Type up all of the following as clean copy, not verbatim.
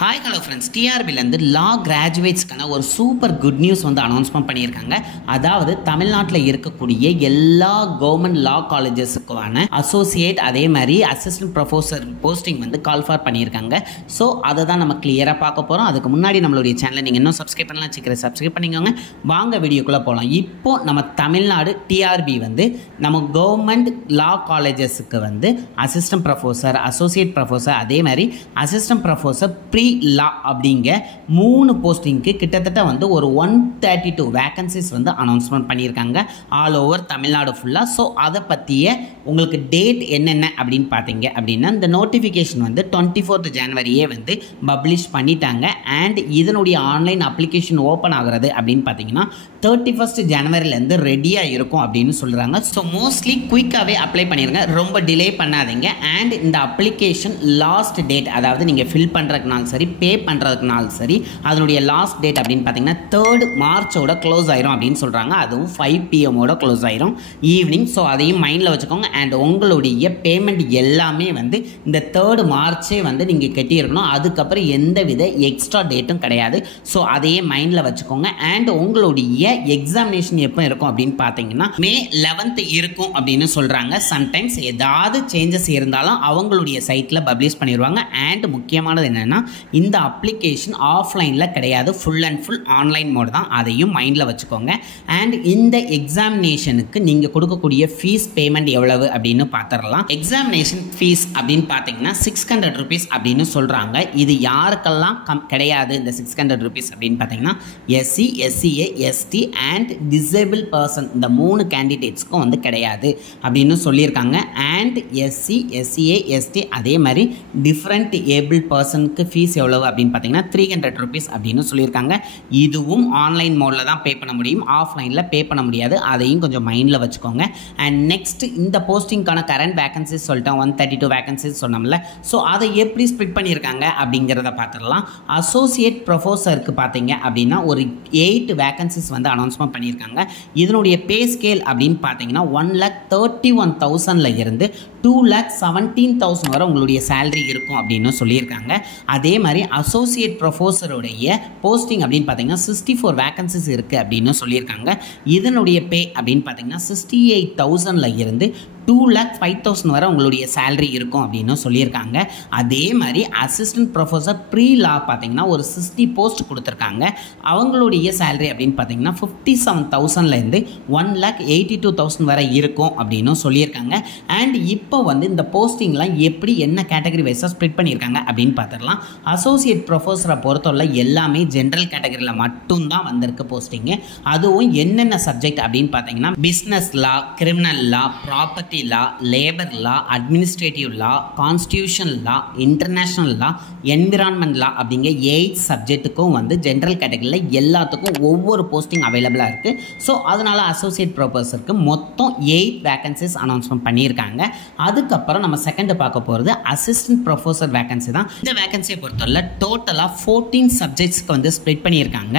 Hi hello friends, டிஆர்பிலேருந்து லா கிராஜுவேட்ஸ்க்கான ஒரு super good news வந்து announcement பண்ணியிருக்காங்க. அதாவது தமிழ்நாட்டில் இருக்கக்கூடிய எல்லா கவர்மெண்ட் லா காலேஜஸுக்கான அசோசியேட் அதே மாதிரி அசிஸ்டன்ட் ப்ரொஃபஸர் போஸ்டிங் வந்து கால் ஃபார் பண்ணியிருக்காங்க. ஸோ அதை தான் நம்ம கிளியராக பார்க்க போகிறோம். அதுக்கு முன்னாடி நம்மளுடைய சேனலை நீங்கள் இன்னும் சப்ஸ்கிரைப் பண்ணலாம், சீக்கிரம் சப்ஸ்கிரைப் பண்ணிக்கோங்க. வாங்க வீடியோக்குள்ளே போகலாம். இப்போது நம்ம தமிழ்நாடு டிஆர்பி வந்து நம்ம கவர்மெண்ட் லா காலேஜஸுக்கு வந்து அசிஸ்டன்ட் ப்ரொஃபஸர், அசோசியேட் ப்ரொஃபஸர் அதே மாதிரி அசிஸ்டன்ட் ப்ரொஃபஸர் ப்ரீ லா அப்படிங்க 3 போஸ்டிங்க்கு கிட்டத்தட்ட வந்து ஒரு 132 வேகன்சிஸ் வந்து அனௌன்ஸ்மெண்ட் பண்ணியிருக்காங்க ஆல் ஓவர் தமிழ்நாடு ஃபுல்லாக. ஸோ அதை பற்றிய உங்களுக்கு டேட் என்னென்ன அப்படின்னு பார்த்தீங்க அப்படின்னா, இந்த நோட்டிஃபிகேஷன் வந்து 24th ஜனவரியே வந்து பப்ளிஷ் பண்ணிட்டாங்க. அண்ட் இதனுடைய ஆன்லைன் அப்ளிகேஷன் ஓப்பன் ஆகிறது அப்படின்னு பார்த்தீங்கன்னா 31st ஜனவரிலேருந்து ரெடியாக இருக்கும் அப்படின்னு சொல்கிறாங்க. ஸோ மோஸ்ட்லி குயிக்காகவே அப்ளை பண்ணிடுங்க, ரொம்ப டிலே பண்ணாதீங்க. அண்ட் இந்த அப்ளிகேஷன் லாஸ்ட் டேட், அதாவது நீங்கள் ஃபில் பண்ணுறதுக்குனாலும் சரி பே பண்ணுறதுக்குனாலும் சரி, அதனுடைய லாஸ்ட் டேட் அப்படின்னு பார்த்தீங்கன்னா 3rd மார்ச்சோட க்ளோஸ் ஆயிரும் அப்படின்னு சொல்கிறாங்க. அதுவும் 5 PM க்ளோஸ் ஆயிரும் ஈவினிங். ஸோ அதையும் மைண்டில் வச்சுக்கோங்க. அண்ட் உங்களுடைய பேமெண்ட் எல்லாமே வந்து இந்த 3rd மார்ச்சே வந்து நீங்கள் கட்டியிருக்கணும். அதுக்கப்புறம் எந்த வித எக்ஸ்ட்ரா டேட்டும் கிடையாது. ஸோ அதையே மைண்டில் வச்சுக்கோங்க. அண்ட் உங்களுடைய எக்ஸாமினேஷன் எப்போ இருக்கும் அப்படின்னு பார்த்தீங்கன்னா May 11th இருக்கும் அப்படின்னு சொல்கிறாங்க. சம்டைம்ஸ் ஏதாவது சேஞ்சஸ் இருந்தாலும் அவங்களுடைய சைட்டில் பப்ளிஷ் பண்ணிடுவாங்க. அண்ட் முக்கியமானது என்னென்னா, இந்த அப்ளிகேஷன் ஆஃப்லைனில் கிடையாது, full and full online mode தான். அதையும் மைண்டில் வச்சுக்கோங்க. அண்ட் இந்த எக்ஸாமினேஷனுக்கு நீங்கள் கொடுக்கக்கூடிய ஃபீஸ் பேமெண்ட் எவ்வளவு அப்படின்னு பார்த்துடலாம். எக்ஸாமினேஷன் ஃபீஸ் அப்படின்னு பார்த்தீங்கன்னா 600 rupees அப்படின்னு சொல்கிறாங்க. இது யாருக்கெல்லாம் கிடையாது இந்த 600 rupees அப்படின்னு பார்த்தீங்கன்னா SC, SCA, ST and disabled person, இந்த 3 கேண்டிடேட்ஸ்க்கும் வந்து கிடையாது அப்படின்னு சொல்லியிருக்காங்க. அண்ட் எஸ்சி, எஸ்சிஏ, எஸ்டி அதே மாதிரி டிஃப்ரெண்ட் ஏபிள் பர்சனுக்கு ஃபீஸ் எவ்வளவு அப்படின்னு பார்த்தீங்கன்னா 300 rupees அப்படின்னு சொல்லியிருக்காங்க. இதுவும் ஆன்லைன் மோடில் தான் பே பண்ண முடியும், ஆஃப்லைனில் பே பண்ண முடியாது. அதையும் கொஞ்சம் மைண்டில் வச்சுக்கோங்க. அண்ட் நெக்ஸ்ட் இந்த போஸ்டிங்கான கரண்ட் வேகன்சிஸ் சொல்லிட்டோம், 132 வேகன்சிஸ் சொன்னோம்ல. ஸோ அதை எப்படி ஸ்ப்ளிட் பண்ணியிருக்காங்க அப்படிங்கிறத பார்த்துடலாம். அசோசியேட் ப்ரொஃபஸருக்கு பார்த்தீங்க அப்படின்னா ஒரு 8 வேகன்சிஸ் வந்து அனௌன்ஸ்மெண்ட் பண்ணியிருக்காங்க. இதனுடைய பே ஸ்கேல் அப்படின்னு பார்த்தீங்கன்னா 1,31,000 இருந்து 2,17,000 வரை உங்களுடைய சேலரி இருக்கும் அப்படின்னு சொல்லியிருக்காங்க. அதே மாதிரி அசோசியேட் ப்ரொஃபஸருடைய போஸ்டிங் அப்படின்னு பார்த்தீங்கன்னா 64 வேகன்சிஸ் இருக்குது அப்படின்னு சொல்லியிருக்காங்க. இதனுடைய பே அப்படின்னு பார்த்தீங்கன்னா 68,000 இருந்து 2,05,000 வரை உங்களுடைய சேலரி இருக்கும் அப்படின்னு சொல்லியிருக்காங்க. அதே மாதிரி அசிஸ்டன்ட் ப்ரொஃபஸர் ப்ரீ லா பார்த்தீங்கன்னா ஒரு 60 போஸ்ட் கொடுத்துருக்காங்க. அவங்களுடைய சேலரி அப்படின்னு பார்த்தீங்கன்னா 57,000 இருந்து 1,82,000 வரை இருக்கும் அப்படின்னு சொல்லியிருக்காங்க. அண்ட் இப்போ வந்து இந்த போஸ்டிங்லாம் எப்படி என்ன கேட்டகரி வைஸாக ஸ்ப்ளிட் பண்ணியிருக்காங்க அப்படின்னு பார்த்துடலாம். அசோசியேட் ப்ரொஃபஸரை பொறுத்தவரை எல்லாமே ஜென்ரல் கேட்டகரியில் மட்டும்தான் வந்திருக்கு போஸ்டிங்கு. அதுவும் என்னென்ன சப்ஜெக்ட் அப்படின்னு பார்த்தீங்கன்னா business law, criminal law, property law, labour law, administrative law, constitution law, international law, environment law அப்படிங்கிற 8 சப்ஜெக்ட்டுக்கும் வந்து ஜென்ரல் கேட்டகரியில் எல்லாத்துக்கும் ஒவ்வொரு போஸ்டிங் அவைலபிளாக இருக்குது. ஸோ அதனால் அசோசியேட் ப்ரொஃபஸருக்கு மொத்தம் 8 வேகன்சிஸ் அனௌன்ஸ்மெண்ட் பண்ணியிருக்காங்க. அதுக்கப்புறம் நம்ம செகண்ட் பார்க்க போகிறது அசிஸ்டன்ட் ப்ரொஃபஸர் வேகன்சி தான். இந்த வேகன்சியை பொறுத்தவரை டோட்டலாக 14 சப்ஜெக்ட்ஸ்க்கு வந்து ஸ்ப்ளிட் பண்ணியிருக்காங்க.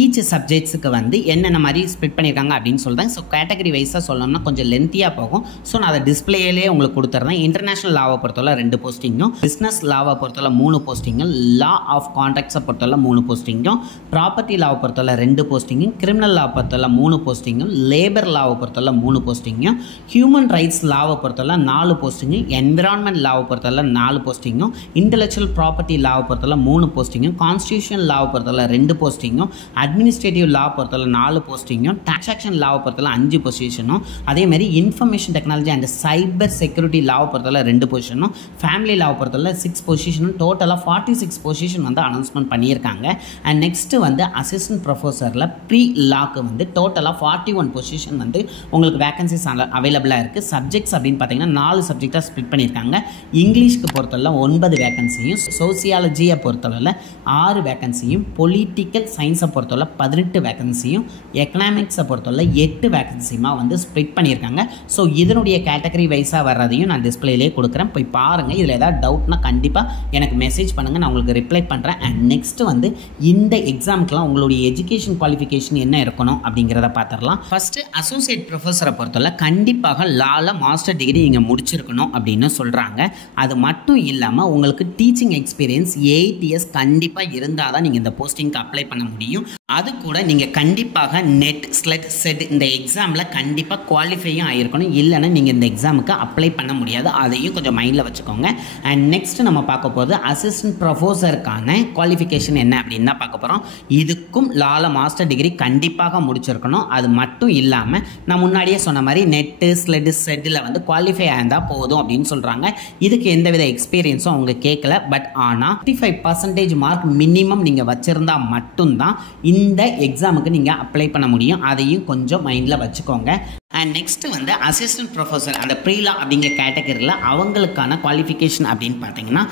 ஈச் சப்ஜெக்ட்ஸுக்கு வந்து என்னென்ன மாதிரி ஸ்ப்ளிட் பண்ணியிருக்காங்க அப்படின்னு சொல்கிறாங்க. ஸோ கேட்டகரி வைஸாக சொல்லணும்னா கொஞ்சம் லென்த்தியாக போகும். ஸோ நான் அதை டிஸ்பிளேலே உங்களுக்கு கொடுத்துட்றேன். இன்டர்நேஷனல் லாவை பொறுத்தவரை 2 போஸ்டிங்கும், பிஸ்னஸ் லாவை பொறுத்தவரை 3 போஸ்டிங்கும், லா ஆஃப் கான்ட்ராக்ட்ஸை பொறுத்தவரை 3 போஸ்டிங்கும், ப்ராப்பர்ட்டி லாவை பொறுத்தவரை 2 போஸ்டிங்கும், கிரிமினல் லா பொறுத்தவரை 3 போஸ்டிங்கும், லேபர் லாவை பொறுத்தவரை 3 போஸ்டிங்கும், ஹியூமன் ரைட்ஸ் லாவை பொறுத்தவரை 4 போஸ்டிங்கும், என்விரான்மெண்ட் லாவை பொறுத்தவரை 4 போஸ்டிங்கும், இன்டெலெக்சுவல் ப்ராப்பர்ட்டி லாவை பொறுத்தவரை 3 போஸ்டிங்கும், கான்ஸ்டியூஷன் லாவை பொறுத்தவரை 2 போஸ்டிங்கும், அட்மினிஸ்ட்ரேட்டிவ் லா பொறுத்தவரை 4 போஸ்டிங்கும், டாக்ஸேஷன் லாவை பொறுத்தவரை 5 பொசிஷனும், அதே மாதிரி information technology and cyber security லாவை பொறுத்தவரை 2 பொசிஷனும், ஃபேமிலி லாவை பொறுத்தவரை 6 பொசிஷனும், டோட்டலாக 46 பொசிஷன் வந்து அனௌன்ஸ்மெண்ட் பண்ணியிருக்காங்க. அண்ட் நெக்ஸ்ட்டு வந்து அசிஸ்டன்ட் ப்ரொஃபஸரில் ப்ரீ லாக்கு வந்து டோட்டலாக 41 பொசிஷன் வந்து உங்களுக்கு வேகன்சிஸ் அவைலபிளாக இருக்குது. சப்ஜெக்ட்ஸ் அப்படின்னு பார்த்தீங்கன்னா 4 சப்ஜெக்டாக ஸ்ப்ளிட் பண்ணியிருக்காங்க. இங்கிலீஷ்க்கு பொறுத்தவரை 9 வேகன்சியும், சோசியாலஜியை பொறுத்தவரை 6 வேகன்சியும், பொலிட்டிக்கல் சயின்ஸை பொறுத்தவரை 18 வேகன்சியும், எக்கனாமிக்ஸை பொறுத்தவரை 8 வேகன்சியுமா வந்து ஸ்ப்ளிட் பண்ணியிருக்காங்க. ஸோ இதனுடைய இருக்கக்கூடிய கேட்டகரி வைஸாக வர்றதையும் நான் டிஸ்பிளேலே கொடுக்குறேன், போய் பாருங்கள். இதில் ஏதாவது டவுட்னா கண்டிப்பாக எனக்கு மெசேஜ் பண்ணுங்கள், நான் உங்களுக்கு ரிப்ளை பண்ணுறேன். அண்ட் நெக்ஸ்ட் வந்து இந்த எக்ஸாமுக்குலாம் உங்களுடைய எஜுகேஷன் குவாலிஃபிகேஷன் என்ன இருக்கணும் அப்படிங்கிறத பார்த்துடலாம். ஃபர்ஸ்ட் அசோசியேட் ப்ரொஃபஸரை பொறுத்தவரை கண்டிப்பாக லால மாஸ்டர் டிகிரி நீங்கள் முடிச்சிருக்கணும் அப்படின்னு சொல்கிறாங்க. அது மட்டும் இல்லாமல் உங்களுக்கு டீச்சிங் எக்ஸ்பீரியன்ஸ் 8 இயர்ஸ் கண்டிப்பாக இருந்தால் தான் நீங்கள் இந்த போஸ்டிங்க்கு அப்ளை பண்ண முடியும். அது கூட நீங்கள் கண்டிப்பாக நெட் ஸ்லெட் செட் இந்த எக்ஸாமில் கண்டிப்பாக குவாலிஃபையும் ஆகிருக்கணும், இல்லைன்னா நீங்கள் இந்த எக்ஸாமுக்கு அப்ளை பண்ண முடியாது. அதையும் கொஞ்சம் மைண்டில் வச்சுக்கோங்க. அண்ட் நெக்ஸ்ட் நம்ம பார்க்க போகிறது அசிஸ்டன்ட் ப்ரொஃபஸருக்கான குவாலிஃபிகேஷன் என்ன அப்படின்னு தான் பார்க்க போகிறோம். இதுக்கும் லால மாஸ்டர் டிகிரி கண்டிப்பாக முடிச்சிருக்கணும். அது மட்டும் இல்லாமல் நான் முன்னாடியே சொன்ன மாதிரி நெட்டு ஸ்லெட் செட்டில் வந்து குவாலிஃபை ஆயிருந்தால் போதும் அப்படின்னு சொல்கிறாங்க. இதுக்கு எந்தவித எக்ஸ்பீரியன்ஸும் அவங்க கேட்கல. பட் ஆனால் 55% மார்க் மினிமம் நீங்கள் வச்சுருந்தா மட்டும்தான் இந்த எக்ஸாமுக்கு நீங்கள் அப்ளை பண்ண முடியும். அதையும் கொஞ்சம் மைண்டில் வச்சுக்கோங்க. அண்ட் நெக்ஸ்ட் வந்து அசிஸ்டன்ட் ப்ரொஃபஸர் அந்த ப்ரீலா அப்படிங்கிற கேட்டகரியில் அவங்களுக்கான குவாலிஃபிகேஷன் அப்படின்னு பார்த்தீங்கன்னா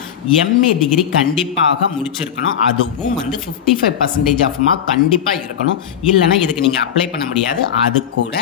எம்ஏ டிகிரி கண்டிப்பாக முடிச்சிருக்கணும். அதுவும் வந்து 55% ஆஃப் மார்க் கண்டிப்பாக இருக்கணும், இல்லைனா இதுக்கு நீங்கள் அப்ளை பண்ண முடியாது. அது கூட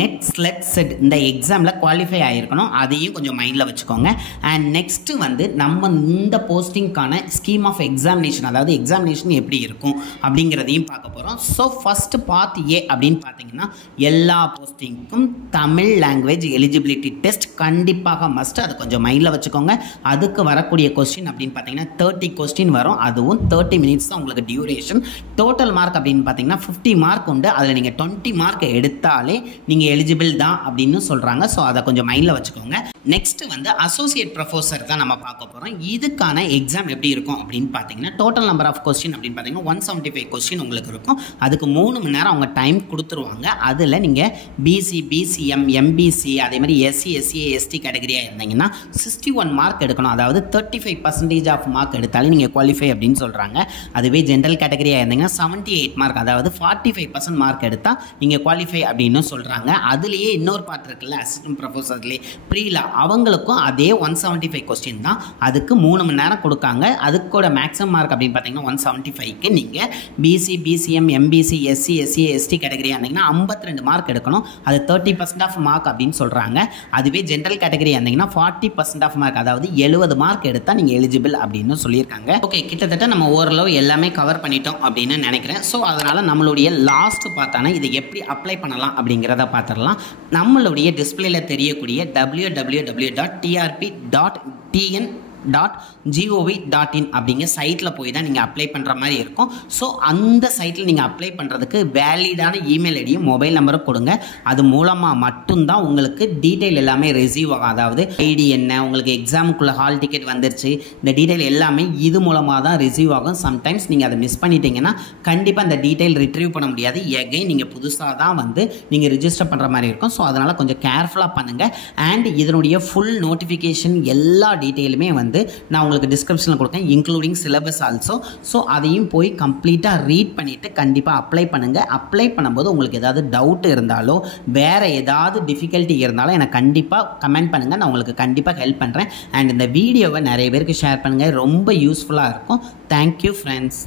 நெட் ஸ்லெட் செட் இந்த எக்ஸாமில் குவாலிஃபை ஆகிருக்கணும். அதையும் கொஞ்சம் மைண்டில் வச்சுக்கோங்க. அண்ட் நெக்ஸ்ட்டு வந்து நம்ம இந்த போஸ்டிங்கான ஸ்கீம் ஆஃப் எக்ஸாமினேஷன், அதாவது எக்ஸாமினேஷன் எப்படி இருக்கும் அப்படிங்கிறதையும் பார்க்க போகிறோம். ஸோ ஃபஸ்ட்டு பார்ட் ஏ அப்படின்னு பார்த்தீங்கன்னா எல்லா போஸ்டிங்க்கும் தமிழ் லாங்குவேஜ் எலிஜிபிலிட்டி டெஸ்ட் கண்டிப்பாக மஸ்ட். அதை கொஞ்சம் மைண்டில் வச்சுக்கோங்க. அதுக்கு வரக்கூடிய கொஸ்டின் அப்படின்னு பார்த்தீங்கன்னா 30 கொஸ்டின் வரும். அதுவும் 30 மினிட்ஸ் தான் உங்களுக்கு டியூரேஷன். டோட்டல் மார்க் அப்படின்னு பார்த்தீங்கன்னா 50 மார்க் உண்டு. அதில் நீங்கள் 20 மார்க் எடுத்தாலே நீங்கள் எலிஜிபிள் தான் அப்படின்னு சொல்கிறாங்க. ஸோ அதை கொஞ்சம் மைண்டில் வச்சுக்கோங்க. நெக்ஸ்ட் வந்து அசோசியேட் ப்ரொஃபஸர் தான் நம்ம பார்க்க போகிறோம். இதுக்கான எக்ஸாம் எப்படி இருக்கும் அப்படின்னு பார்த்தீங்கன்னா டோட்டல் நம்பர் ஆஃப் கொஸ்டின் அப்படின்னு பார்த்தீங்கன்னா 175 கொஸ்டின் உங்களுக்கு இருக்கும். அதுக்கு 3 மணி நேரம் அவங்க டைம் கொடுத்துருவாங்க. அதில் நீங்கள் பிசி பிசிஎம் எம்பிசி அதே மாதிரி எஸ்சி எஸ்சி எஸ்டி கேட்டகரியாக இருந்தீங்கன்னா 61 மார்க் எடுக்கணும். அதாவது 35% ஆஃப் மார்க் எடுத்தாலே நீங்கள் குவாலிஃபை அப்படின்னு சொல்கிறாங்க. அதுவே ஜென்ரல் கேட்டகரியாக இருந்தீங்கன்னா 78 மார்க், அதாவது 45% மார்க் எடுத்தால் நீங்கள் குவாலிஃபை அப்படின்னு சொல்கிறாங்க. அதுலேயே இன்னொரு பார்ட் இருக்குல்ல அசிஸ்டன்ட் ப்ரொஃபஸர்லேயே ப்ரீலா, அவங்களுக்கும் அதே 175 கொஸ்டின் தான். அதுக்கு 3 மணி நேரம் கொடுக்காங்க. அதுக்கூட மேக்ஸிமம் மார்க் அப்படின்னு பார்த்தீங்கன்னா 175க்கு நீங்கள் BC BCM MBC SC SC ST கேட்டகரியாக இருந்தீங்கன்னா 52 மார்க் எடுக்கணும். அது 30% ஆஃப் மார்க் அப்படின்னு சொல்கிறாங்க. அதுவே ஜென்ரல் கேட்டகரி இருந்தீங்கன்னா 40% ஆஃப் மார்க், அதாவது 70 மார்க் எடுத்தால் நீங்கள் எலிஜிபிள் அப்படின்னு சொல்லியிருக்காங்க. ஓகே, கிட்டத்தட்ட நம்ம ஓரளவு எல்லாமே கவர் பண்ணிட்டோம் அப்படின்னு நினைக்கிறேன். ஸோ அதனால் நம்மளுடைய லாஸ்ட் பார்த்தானா இதை எப்படி அப்ளை பண்ணலாம் அப்படிங்கிறத பார்த்துடலாம். நம்மளுடைய டிஸ்பிளேல தெரியக்கூடிய www.trp.tn.gov.in அப்படிங்கிற சைட்டில் போய் தான் நீங்கள் அப்ளை பண்ணுற மாதிரி இருக்கும். ஸோ அந்த சைட்டில் நீங்கள் அப்ளை பண்ணுறதுக்கு வேலிடான இமெயில் ஐடியும் மொபைல் நம்பரும் கொடுங்க. அது மூலமாக மட்டும்தான் உங்களுக்கு டீட்டெயில் எல்லாமே ரிசீவ் ஆகும். அதாவது ஐடி என்ன, உங்களுக்கு எக்ஸாமுக்குள்ள ஹால் டிக்கெட் வந்துருச்சு, இந்த டீட்டெயில் எல்லாமே இது மூலமாக தான் ரிசீவ் ஆகும். சம்டைம்ஸ் நீங்கள் அதை மிஸ் பண்ணிட்டீங்கன்னா கண்டிப்பாக அந்த டீட்டெயில் ரிட்ரீவ் பண்ண முடியாது. எகைன் நீங்கள் புதுசாக தான் வந்து நீங்கள் ரிஜிஸ்டர் பண்ணுற மாதிரி இருக்கும். ஸோ அதனால் கொஞ்சம் கேர்ஃபுல்லாக பண்ணுங்கள். அண்ட் இதனுடைய ஃபுல் நோட்டிஃபிகேஷன் எல்லா டீட்டெயிலுமே வந்து நான் உங்களுக்கு டிஸ்கிரிப்ஷனில் கொடுத்தேன், இன்க்ளூடிங் சிலபஸ் ஆல்சோ. ஸோ அதையும் போய் கம்ப்ளீட்டாக ரீட் பண்ணிவிட்டு கண்டிப்பாக அப்ளை பண்ணுங்கள். அப்ளை பண்ணும்போது உங்களுக்கு ஏதாவது டவுட் இருந்தாலோ வேறு ஏதாவது டிஃபிகல்ட்டி இருந்தாலும் எனக்கு கண்டிப்பாக கமெண்ட் பண்ணுங்கள். நான் உங்களுக்கு கண்டிப்பாக ஹெல்ப் பண்ணுறேன். அண்ட் இந்த வீடியோவை நிறைய பேருக்கு ஷேர் பண்ணுங்கள், ரொம்ப யூஸ்ஃபுல்லாக இருக்கும். Thank you friends.